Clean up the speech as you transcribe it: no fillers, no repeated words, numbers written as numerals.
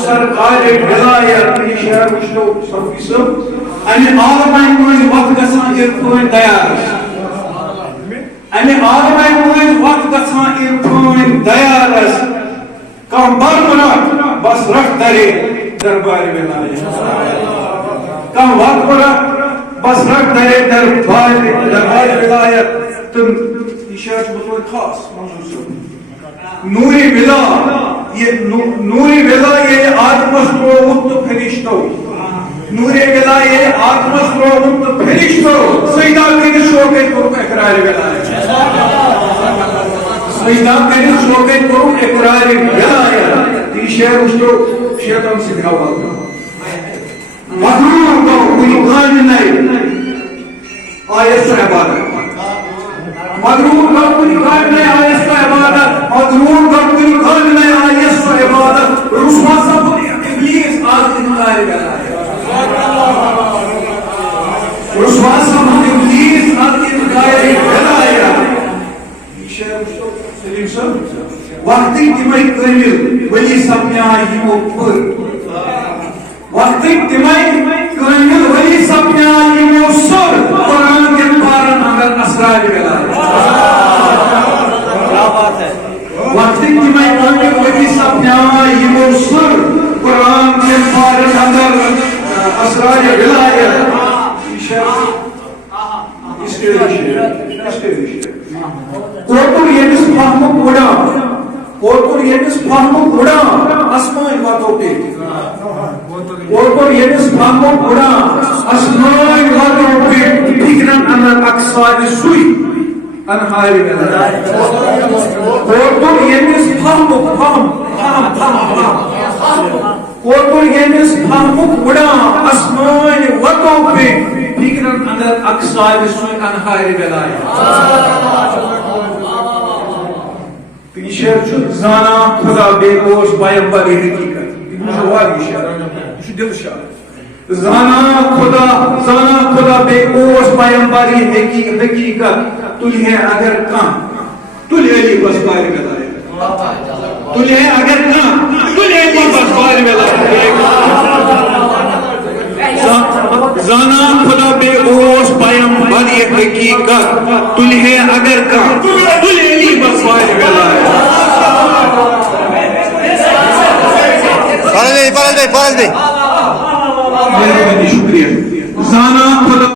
سرکار ولایت یہ شہر وچھو صفی صاحب امہ عالمین مز وقت گژھان عرفان تیار امہ عالمین مز وقت گژھان عرفان تیار کم برمنات بس رکھ درے دربار ولایت کم وقت بس رکھ درے دربار ولایت تم یہ شہر بطور خاص موضوع نوری ولا یہ نوری ولا یہ آتمس ترومت تو فرشتو نوری ولا یہ آتمس ترومت تو فرشتو سیدہ کرے شوکے کرو اقرار ولایت سیدہ کرے شوکے کرو اقرار ولایت یہ شہر وچھو شیطان سے حوالہ مغرور کو کوئی غان نہیں آیت سے عبادت مغرور کا کوئی غان نہیں آیت سے عبادت مغرور کا کوئی غان نہیں آیت سے عبادت رسوا سب ابلیس آج انکار ولایت رسوا سب ابلیس آج انکار ولایت سلیم صاحب وقتی تمہیں کامل ولی سپنیا یمو پر وقتی تمہیں کامل ولی سپنیا یمو سر قرآن کے پارن اگر اسرار ولایت وقتی تمہیں کامل ولی سپنیا یمو سر قرآن کے پارن اگر اسرار ولایت اس کے رشتے کوتر یمس فہمک اڑا کوتر یمس فہمک اڑا اسمان واتو پہ کوتر یمس فہمک اڑا اسمان واتو پہ فکرن اندر اقصاد سوئی انہار ولایت کوتر یمس فہمک کوتر یمس فہمک اڑا اسمان واتو پہ فکرن اندر اقصاد سوئی انہار ولایت یہ شہر چھو زانا خدا بے اوش پیغمبر حقیقت یہ جوابی شہر یہ دل شہر زانا خدا بے اوش پیغمبر حقیقت تلہ ہے اگر کام تلہ علی بس بار ولایت تلہ ہے اگر کام تلہ علی بس بار ولایت زانا خدا بے اوش پیغمبر حقیقت تلہ ہے اگر کام تلہ علی بس بار ولایت پارل بھائی شکریہ زانا خدا